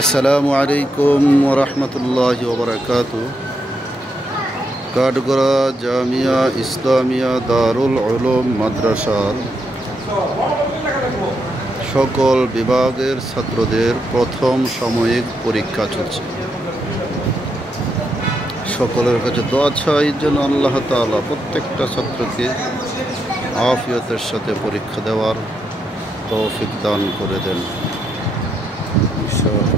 আসসালামু আলাইকুম ওয়া রাহমাতুল্লাহি ওয়া বারাকাতুহু। কাঠগড়া জামিয়া ইসলামিয়া দারুল উলুম মাদ্রাসার সকল বিভাগের ছাত্রদের প্রথম সাময়িক পরীক্ষা চলছে। সকলের কাছে দোয়া চাই যেন আল্লাহ তাআলা প্রত্যেকটা ছাত্রকে আফিয়তের সাথে পরীক্ষা দেওয়ার তৌফিক দান করে দেন ইনশাআল্লাহ।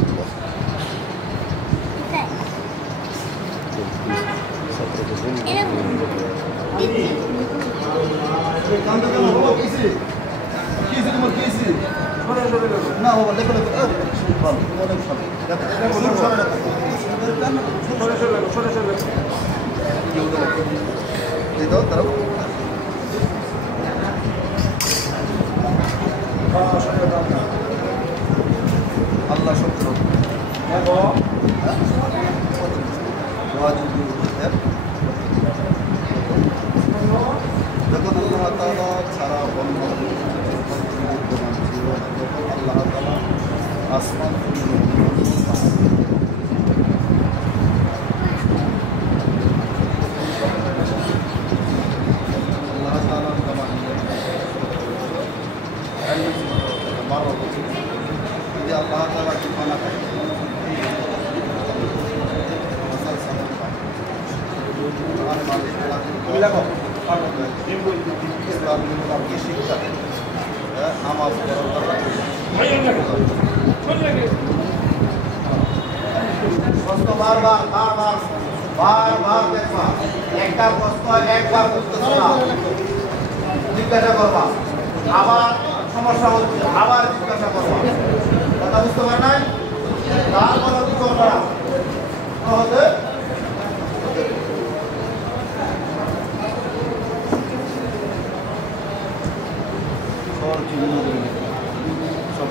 আল্লাহ সত্য যখন আল্লাহ তাআলা ছাড়া বন্ধ আল্লাহ তাআলা আসমান আল্লাহ তাআলা যদি আল্লাহ তাআলা কি মানা করে বারবার দেখবা একটা প্রশ্ন একবার জিজ্ঞাসা করবা, আবার সমস্যা হচ্ছে আবার জিজ্ঞাসা করবা, কথা বুঝতে পার নাই? তারপরে কি করবা? সহজে সব